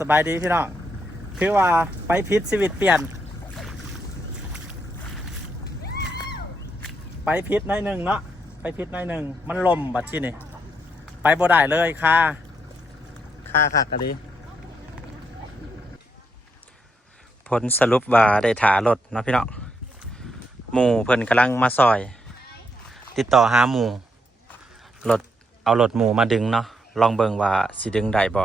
สบายดีพี่น้องคือว่าไปพิษชีวิตเปลี่ยน ไปพิษหน้อยหนึ่งเนาะไปพิษหน้อยหนึ่งมันลมบัดที่นี่ ไปบ่ได้เลยค่าค่าคักกันดีผลสรุปว่าได้ถารถเนาะพี่น้องหมู่เพิ่นกำลังมาซอย ติดต่อหาหมู่รถเอารถหมู่มาดึงเนาะลองเบิ่งว่าสิดึงได้บ่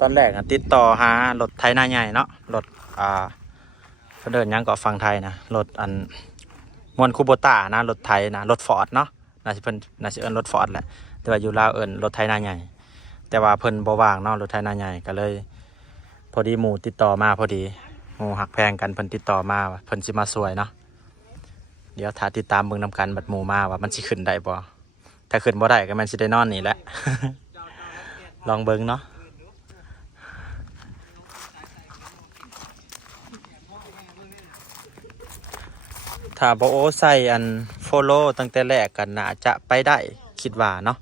ตอนแรกอะติดต่อหารถไทยหน้าใหญ่เนาะรถอ่าเพิ่นเดินยังเก็ฟังไทยนะรถอันมวนคูโบต้านะรถไทยนะรถฟอร์ดเนาะน่าสิเพิ่นน่าสิเอิ้นรถฟอร์ดแหละแต่ว่าอยู่ลาวเอิ้นรถไทยหน้าใหญ่ แต่ว่าเพิ่นบ่ว่างเนาะรถไทยหน้าใหญ่ก็เลย พอดีหมู่ติดต่อมาพอดีหมู่หักแพงกันเพิ่นติดต่อมาเพิ่นสิมาสวยเนาะเดี๋ยวถ้าติดตามเบิ่งนำกันบัดหมู่มาว่ามันสิขึ้นได้บ่ถ้าขึ้นบ่ได้ก็มันสิได้นอนนี่แหละลองเบิ่งเนาะ ถ้าบโอใส่อันโฟโลตั้งแต่แรกกันน่าจะไปได้คิดว่าเนาะ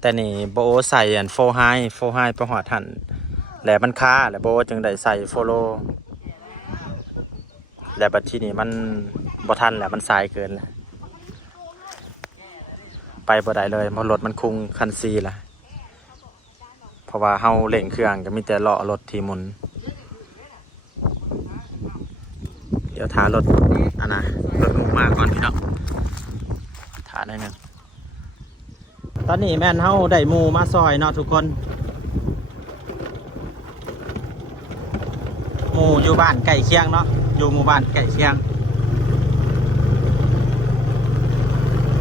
แต่นี่บโอใส่อันโฟไฮโฟไฮประหอดหันแหละมันค้าแหละโบจึงได้ใส่โฟโลและบัดที่นี้มันบ่ทันแหละมันสายเกินแล้วไปบ่ได้เลยเพราะรถมันคุงคันซีล่ะ เพราะว่าเฮาเล่งเครื่องก็มีแต่เลาะรถทีมุน เดี๋ยวทารถอันนะ รถหมูมาก่อนพี่น้องทายได้หนึ่งตอนนี้แม่นเฮาได้หมูมาซอยเนาะทุกคนหมูอยู่บ้านใกล้เคียงเนาะอยู่หมู่บ้านใกล้เคียง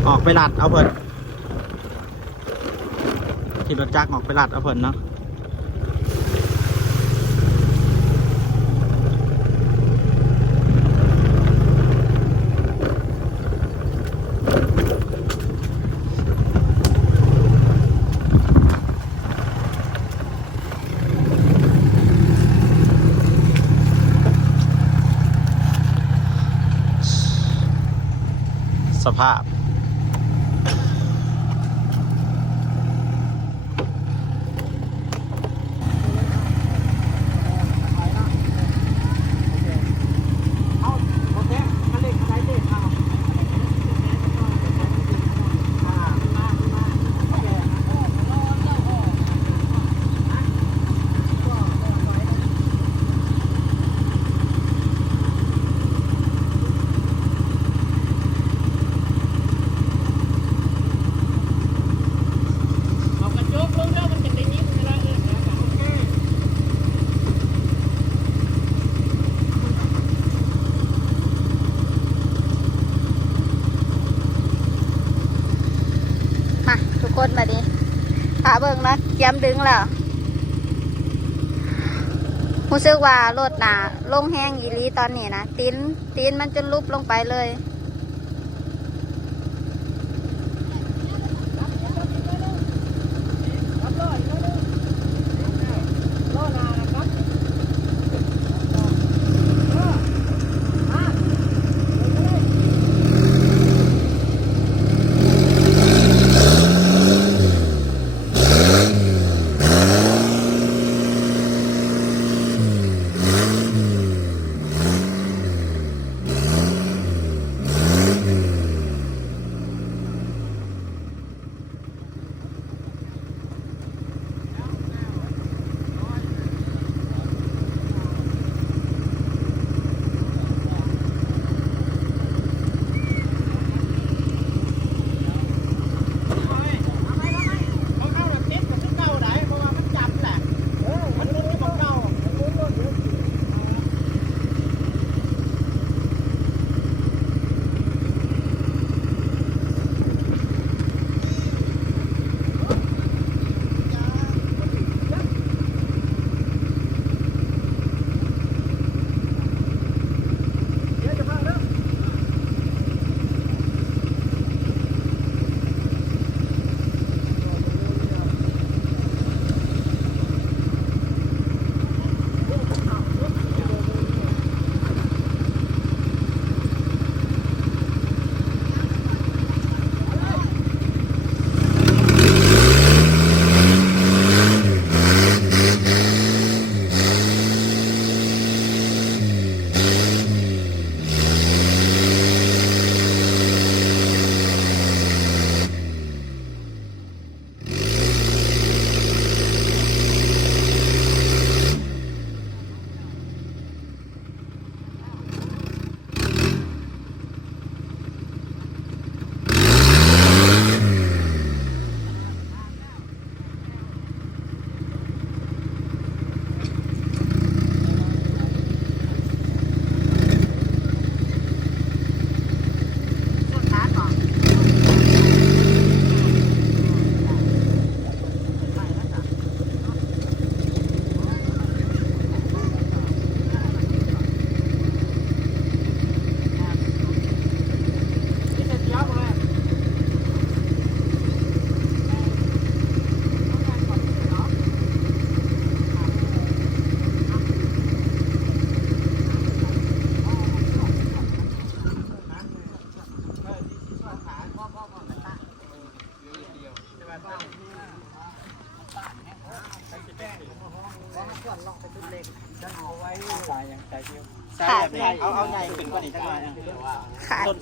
ออกไปลัดเอาเพิ่นขี่รถจักรออกไปลัดเอาเพิ่นเนาะ สภาพ เอากระจกลงแล้วมันจะได้ยินเวลาเอิ้นนะโอเค มาทุกคนมาดิพาเบิ่งนะเกี ย้ำดึงแล้วรู้สึกว่ารถหนาลงแห้งอีลีตอนนี้นะ ติ้นติ้นมันจนลุบลงไปเลย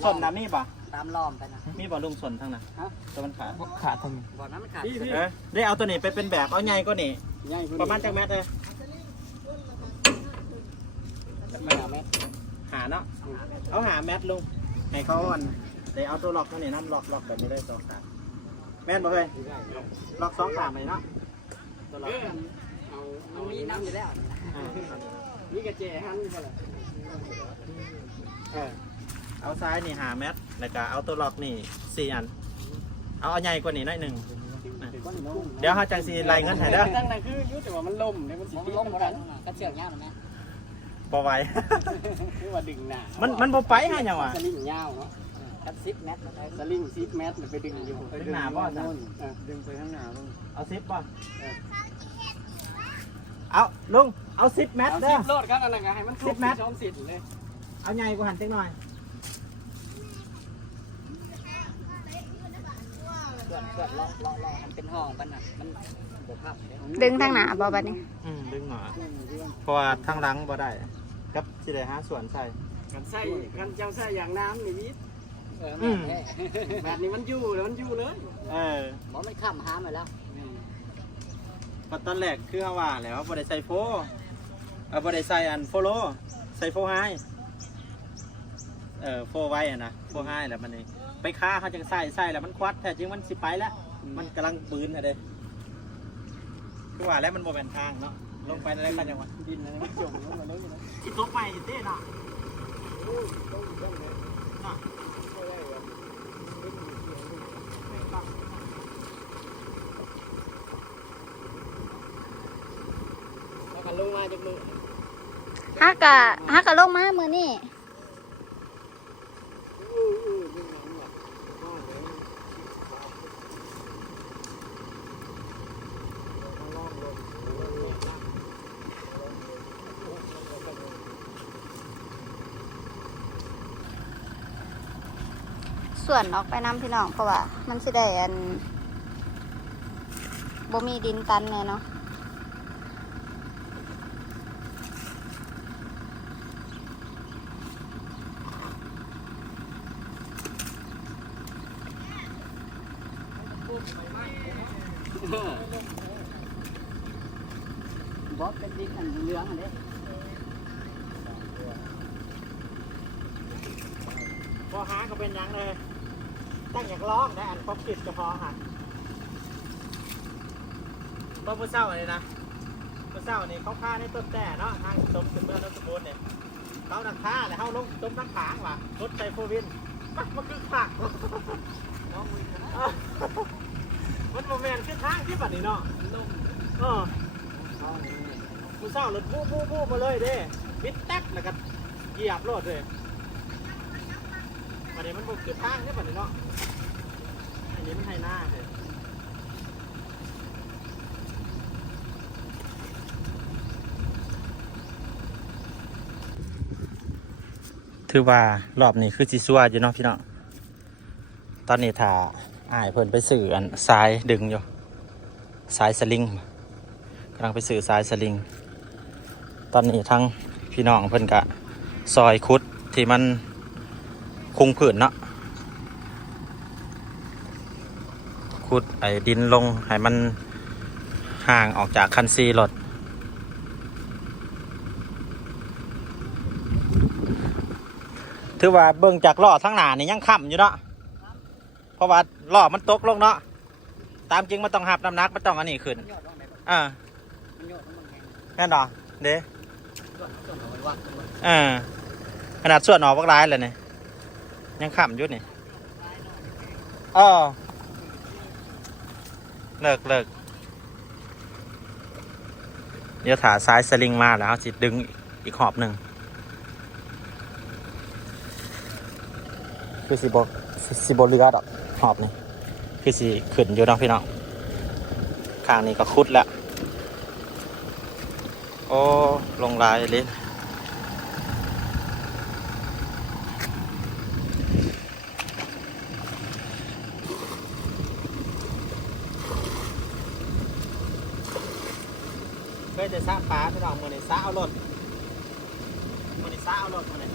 ส่วนส่วนนะมีบ่ตามล้อมไปนะมีบ่ลุงส่วนทั้งนั้นฮะตัวมันขาดขาดทางบ่อน้ำมันขาดเออได้เอาตัวนี้ไปเป็นแบบเอาใหญ่ก็นี่ประมาณจักแมตรเลยไม่เอาแม่หาเนาะเอาหาแมตรลุงให้เขาอันได้เอาตัวล็อกตัวนี้น้ำล็อกล็อกแบบนี้ได้สองขาแม่นบ่เฮ้ยล็อกสองขาไหมเนาะตัวล็อกเอาเอามีน้ำอยู่แล้วอ่านี่กระเจหันก็เลยเออ เอาซ้ายนี่หาแมตรแล้วก็เอาตัวล็อกนี่สี่อัน เอาเอาใหญ่กว่านี้หน่อยหนึ่งเดี๋ยวเขาจังสีไล่เงินให้เด้อตั้งแต่คือยุ่แต่ว่ามันล่มเนี่ยมันสิล่มบ่ได้ก็เชือกยาวนะแม่บ่ไหวคือว่าดึงหน้ามันมันบ่ไปฮะหยังวะ สลิงยาวเนาะกับซิปแมทสลิงซิปแมทไปดึงอยู่ดึงหน้าบ่จ้ะดึงไปข้างหน้าลงเอาซิปป่ะเอาลุงเอาซิปแมตรเอาเด้ซิอ ปโลดกันอะไรกันให้มันซิปแมทช้อมสิทธิ์เลยเอาใหญ่กว่าหันจังหน่อย เกิดเกิดเลาะเลาะเลาะมันเป็นห้องปันน่ะมันบวภาพเลยดึงทางหน้าบ่บัดนี้ อืมดึงหน่อยเพราะว่าทางหลังบ่ได้กับสิได้หาส่วนใส่ กันใส่กันเจ้าใส่อย่างน้ำนี่วิทย์อืมแบบนี้มันอยู่แล้วมันอยู่เลยเออบอกมันข้ามหามาแล้วก็ตอนแรกคือเฮาว่าแล้วบ่ได้ใส่โฟเอาบ่ได้ใส่อันโฟโลใส่โฟไฮเออโฟไว้อะนะโฟไฮแล้วมันนี่ ไปค้าเขาจังใส่ใส่แล้วมันควัดแท้จริงมันสิไปแล้ว มันกำลังปืนอะเด้คือว่าแล้วมันบ่เป็นทางเนาะลงไปอะไรกันจังวะดินอะไรมันจมลงมาเลยนะอีตกไปอีเต้น่ะแล้วกันลงมาจากมือฮักกะฮักกะลงมามื้อนี้ ส่วนออกไปน้ำพี่น้องเพราะว่า มันสิได้อันบ่มีดินตันเลยเนาะ บอสเป็นดินอันเหลืองอันนี้ พอหาก็เป็นหยังเลย ตั้งอยากร้องได้อันพ อคิดก็พอหันตอนผู้เศร้าเลยนะผู้เศร้านี่เขาฆ่าในต้นแต่เนาะทางสมถึงเมืองนนทบุรีเนี่ยเขานักฆ่าแล้วเขาลงต้มทั้งขางว่ะรถไซโฟวินปักมันคือผักมันโมเมนต์คือทางที่ปัดนี่เนาะเออผู้เศร้ารถบู้บู้บู้มาเลยเด้บิดแต๊กแล้วก็เหยียบรถเลยอันนี้มันบ่คือทางใช่ป่ะเนาะ อันนี้มันให้หน้าเลยถือว่ารอบนี้คือสิซัวอยู่เนาะพี่เนาะตอนนี้ถ้าอ้ายเพิ่นไปสื่ออันซ้ายดึงอยู่ซ้ายสลิงกำลังไปสื่อซ้ายสลิง ตอนนี้ทั้งพี่น้องเพิ่นกะซอยคุดที่มันคุงผืนเนาะ ขุดไอ้ดินลงให้มันห่างออกจากคันซีรถถือว่าเบิ่งจากล้อทั้งหน้านี่ยังค่ำอยู่เนาะเพราะว่าล้อมันตกลงเนาะตามจริงมันต้องหับน้ำหนักมันต้องอันนี้ขึ้นอ่าแน่นอนเด้อ่าขนาดส่วนออกวักร้ายเลยเนี่ยยังค่ำยู่นี่อ๋อ เลิกเลิกเดี๋ยวถาซ้ายสลิงมาแล้วเขาจิดึงอีกหอบหนึ่งคือสิบสิบเรือดอกหอบนี่คือสิขึ้นอยู่เน้องพี่น้องข้างนี้ก็คุดแล้ว โอ้ ลงลายเลยเคยจะ ซารถมัน้ซ่าเอารถมาเลย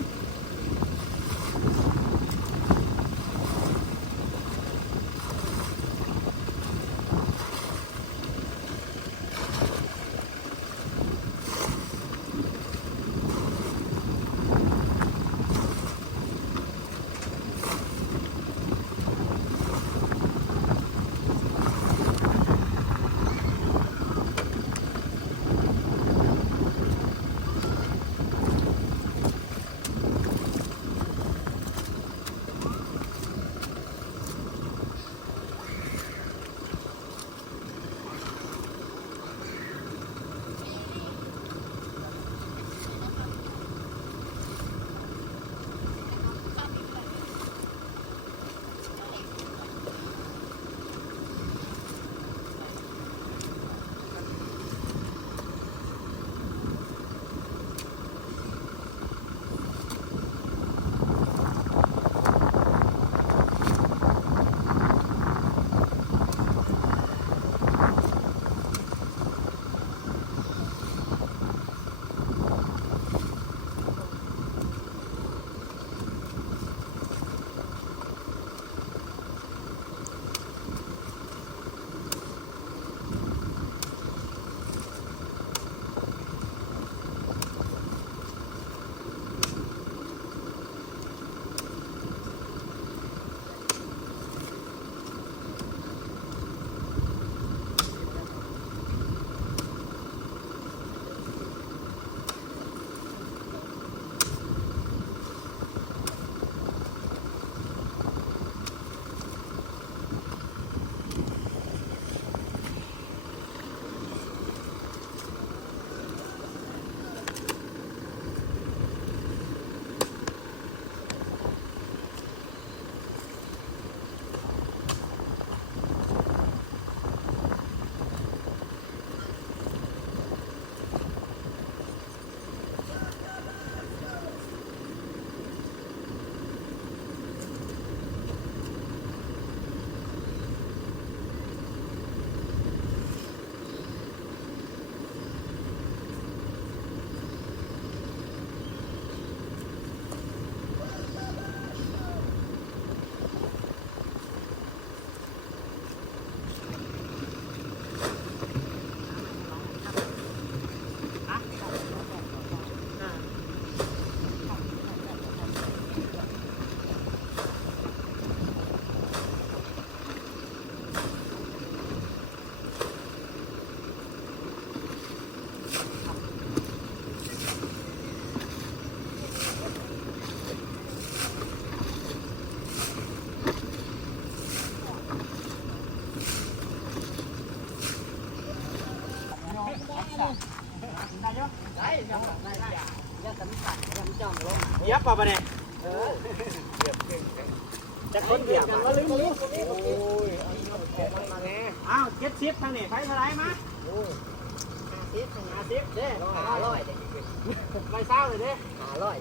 เศร้าเลยเด้ห้าร้อย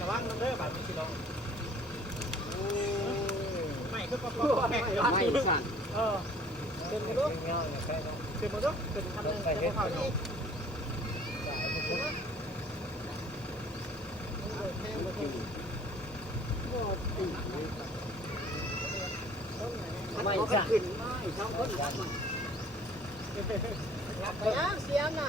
ระวังมันเด้อบัตรมันสิลงไม่คือประกอบไม่สั่นเออขึ้นมาดูขึ้นมาดูขึ้นทำหนึ่งไปเฮ็ดข้าวเหนียวไม่สั่นขึ้นไม่ช่องคนรับมันรับไปยังเสียมนะ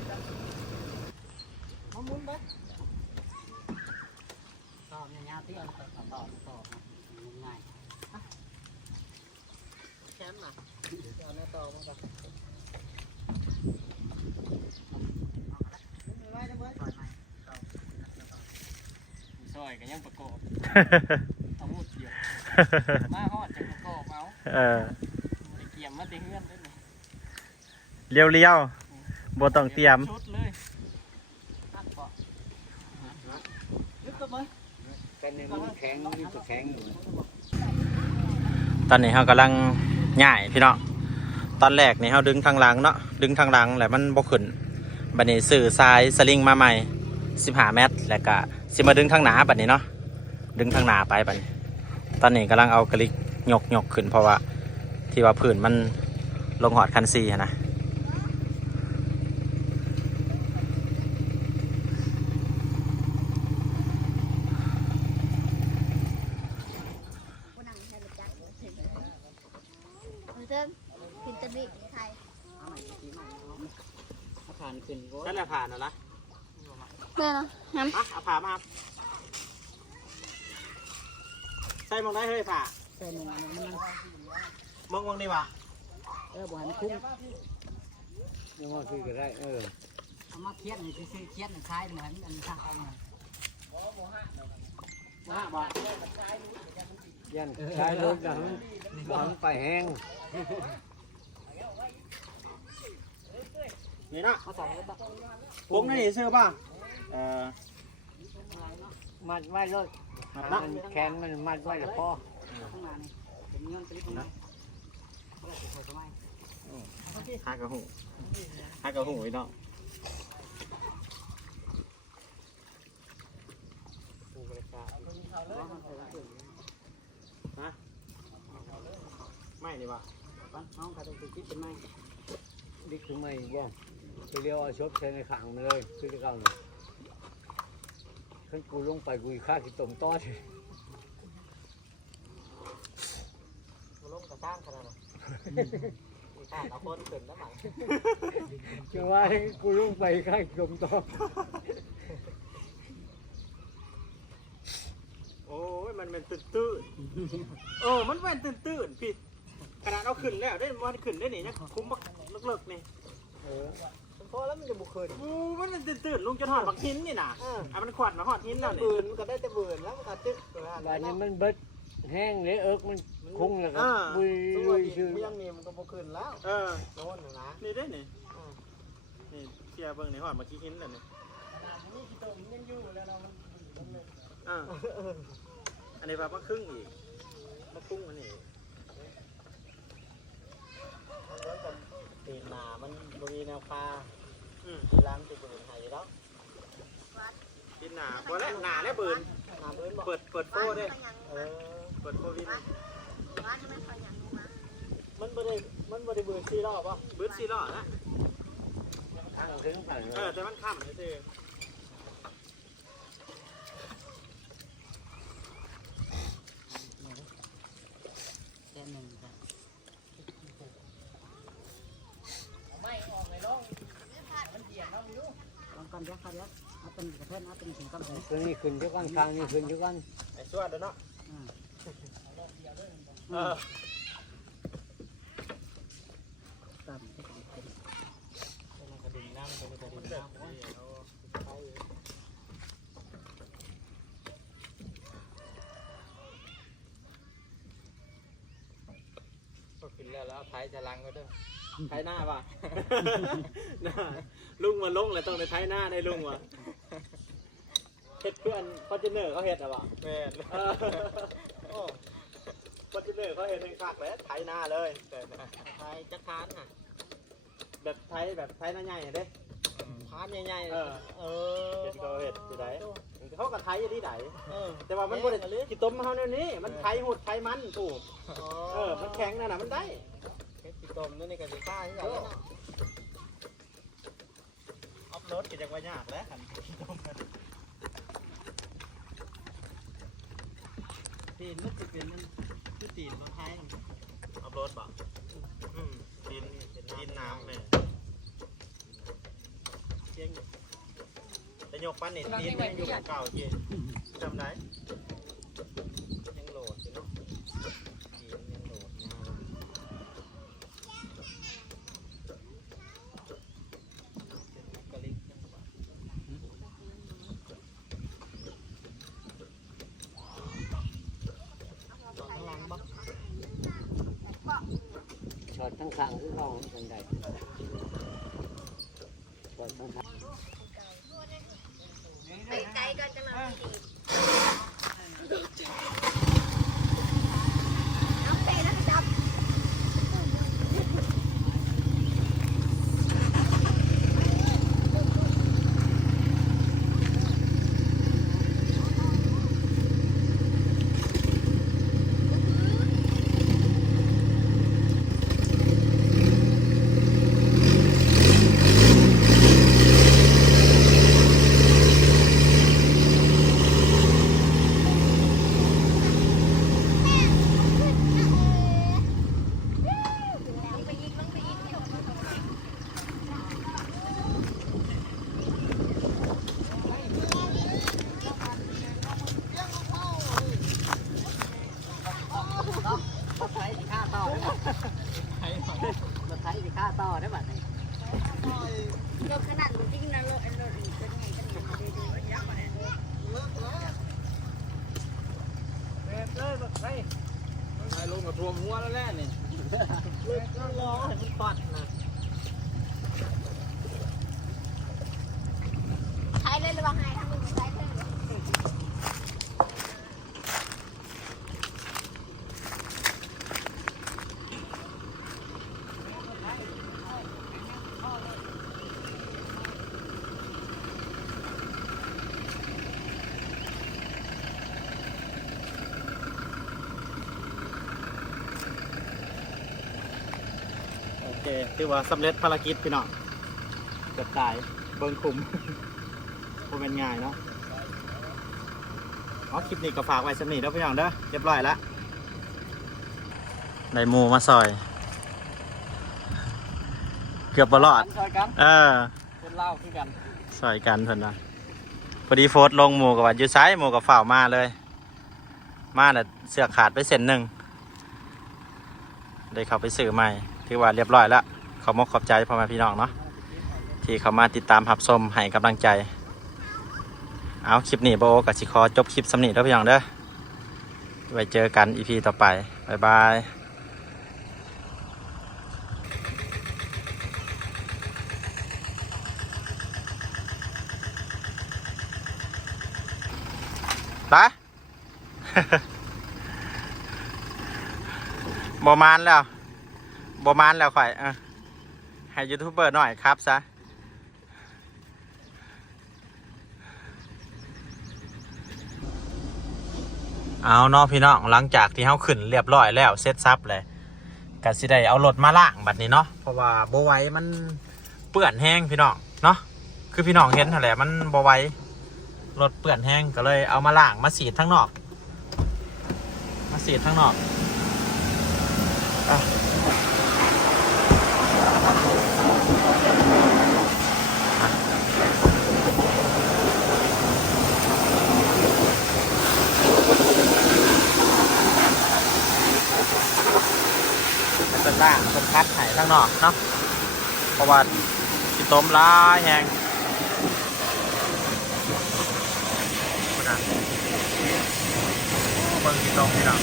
มันมุนไปต่อเนี่ยาวที่เอาไปต่อต่อต่อง่ายแคมป์น่ะเอาเนื้ต่อมาก่อนซอยก็ยังประกอบเอาหมดเดียวมาฮอดจะประกอบเอาเออเกี่ยมมาตีเงื่อนได้ไหมเลี้ยวเลี้ยวบ่ต้องเตรียมชุดเกาะลึกตัวมั้ย ตอนนี้เรากำลังย่ายพี่เนาะตอนแรกนี่เราดึงทางหลังเนาะดึงทางหลังแหละมันบ่ขึ้นบัดนี้สื่อสายสลิงมาใหม่15เมตรแล้วก็สิมาดึงทางหนาบัดนี้เนาะดึงทางหนาไปบัดนี้ ตอนนี้กำลังเอากระลิกยกยกขึ้นเพราะว่าที่ว่าพื้นมันลงหอดคันซีนะ เริ่มขึ้นตะบิไทย ผ่านขึ้นก็ นั่นแหละผ่านแล้วละ เมื่อนะน้ำ อะเอาผ่ามาครับใส่มองได้เฮ้ยผ่า เส้นมันมัน มองมองดีวะ เออบ่ให้มันคุ้ม ยังว่าคือ ก็ได้เออเอามาเคียนนี่คือเคียนคล้ายเหมือนอันทางเอามามาบ่ยันใช้รถดังดังไปแห้งนี่เนาะเขาใส่แล้วก็ผมนี่ซื้อป่ะเออมัดไว้รถเนาะมันแขนมันมัดไว้แล้วพอข้างหน้านี่เป็นเงื่อนสลิปข้างหน้า หากระหูหากระหูอีเนาะไม่ดีวะปั้นน้องกระตุ้นคิดเป็นไงดิคือไม่บ่ไปเรียวเอาชบใช้ในขังมาเลยคือจะเก่าเนี่ยขึ้นกูลงไปกูฆ่าที่ตมต้อที่ลงกระซ้างขนาดนั้น ข้าเราคนเกินแล้วมั้งจังว่าให้กูลงไปฆ่าที่มต้อโอ้ยมันเป็นตื้นตื้นๆโอ้มันเป็นตื้นตื้นพี่ขนาดเอาขึ้นแล้วได้มันขึ้นได้นี่นะคุ้มบักเลิกๆนี่เออพอแล้วมันจะบุกคืนโอ้มันเป็นตื้นตื้นๆลงจนหอดบักหินนี่นะอออะมันขวัญมาหอดหินแล้วนี่บืนมันก็ได้แต่บืนแล้วมันก็ตึ๊กตัวนั้นบานนี้มันเบิด แห้งเลยเอิกมันคุ้งแล้วก็บุยตัวบุยอีกชื่อเมี่ยงนี่มันก็บุกคืนแล้วเออ โน่นนะนะนี่ได้นี่อืมนี่เชียร์เบิ่งในหอดมาขี้หินแล้วนี่อ่าอันนี้ปลาปลาครึ่งอีกปลาคุ้งอันนี้ตีนหนามันบมีแนวคาอืมทีล้างตีบืนหายแล้วกินหนาบ่แล้วหนาแล้วเบิร์นหนาบืนบอกเปิดเปิดโฟได้เออ เปิดโฟวินมันบ่ได้มันบ่ได้บืนสี่รอบป่ะเบิร์ดซีล้อนะทางถึงไปเออแต่มันค่ำซื่อแค่หนึ่งจ้ะลองกันเดี๋ยวค่ะเดี๋ยวเอาไปเป็นกระเทินเอาเป็นสิ่งก้อนเลยตัวนี้ขึ้นเยอะกันทางนี้ขึ้นเยอะกันไอ้ส่วนเด้อเนาะเออ ตามที่เป็นเป็นกระดิ่งน้ำเป็นกระดิ่งน้ำก็ขึ้นแล้วแล้วไทยจะลังก็เด้อไทยหน้าป่ะหน้าลุงมาลงแล้วต้องในไทยหน้าได้ลุงวะเฮ็ดเพื่อนฟอร์จูเนอร์เขาเฮ็ดอะป่ะแม่น เออโอ้ฟอร์จูเนอร์เขาเฮ็ดเป็นคักเลยไทยหน้าเลยไทยจักรานน่ะแบบไทยแบบไทยหน้าใหญ่เด้พานใหญ่ๆเออเออเฮ็ดเขาเฮ็ดอยู่ไหนเขาก็ไทยอยู่ที่ไหนเออแต่ว่ามันบ่ได้กินต้มเฮาแนวนี้มันไทยหุดไทยมันปู่เออมันแข็งนั่นน่ะมันได้เฮ็ดสิต้มนั่นนี่ก็สิฆ่าที่กันแล้วเนาะออฟโรดก็จักว่ายากแล้วคันต้มกันตีนมันจะเป็นนั่น คือตีนรถไทยออฟโรดบ่อืมดินตีนน้ำเลยเจ๊งแต่ยกปั้นนี่ดินยังอยู่เก่าเจ๊จำได้ ยังโหลดอยู่เนาะตีนยังโหลดนะเป็นกะลิกจังหวะตอนข้างหลังบ่ ช็อตทั้งข้างคือเขาทันใดช็อตทั้งข้าง ไปไกลกันจะมาดีน้ำเตะแล้วจับ รถไถสิฆ่าต่อได้ป่ะรถไถสิฆ่าต่อได้ป่ะ รถขนาดรถจริงนะรถรถรถเป็นไงกันเนี่ยดูดูยักษ์มาเนี่ย ไทย ลงกับรวมหัวแล้วแน่นี่รอให้มันปัดนะใช้เลยระวังไงทำมือใช้เลย โอเค ถือว่าสำเร็จภารกิจพี่น้องเกือบตายเบิ่งคุมบ่เป็นง่ายเนาะอ๋อคลิปนี้ก็ฝากไว้สำนีแล้วพี่น้องเด้อเรียบร้อยแล้วได้หมูมาซอย เกือบบรอดซอยกันเออคนเล่าคือกันซอยกันเพิ่นนะพอดีโฟร์ลงหมูกับว่าอยู่ซ้ายหมูกับฝ่าวมาเลย มาแต่ะเสือกขาดไปเส้นหนึ่งได้เข้าไปซื้อใหม่ ถือว่าเรียบร้อยแล้วขอมกขอบใจพ่อแม่พี่น้องเนาะที่เข้ามาติดตามหับชมให้กำลังใจ เอาคลิปนี้โบกับสิคอจบคลิปสำนีแล้วพี่น้องเด้อไว้เจอกันอีพีต่อไป บ๊ายบายไปบมานแล้ว บมานแล้วข่อยอให้ยูทูบเบอร์หน่อยครับซะเอาเนาะพี่น้องหลังจากที่เขาขึ้นเรียบร้อยแล้วเซ็ตซับเลยก็สิได้เอารถมาล่างบัดนี้เนาะเพราะว่าโบไว้มันเปื้อนแห้งพี่น้องเนาะคือพี่น้องเห็นแหละมันโบไว้รถเปื้อนแห้งก็เลยเอามาล่างมาสีดทั้งนอก มาสีดทั้งนอกอะ ล่างเป็นคัดไห้ข้างนอกเนาะเพราะว่าจิต้มล้าแหงเบิ่งจิต้มพี่น้อง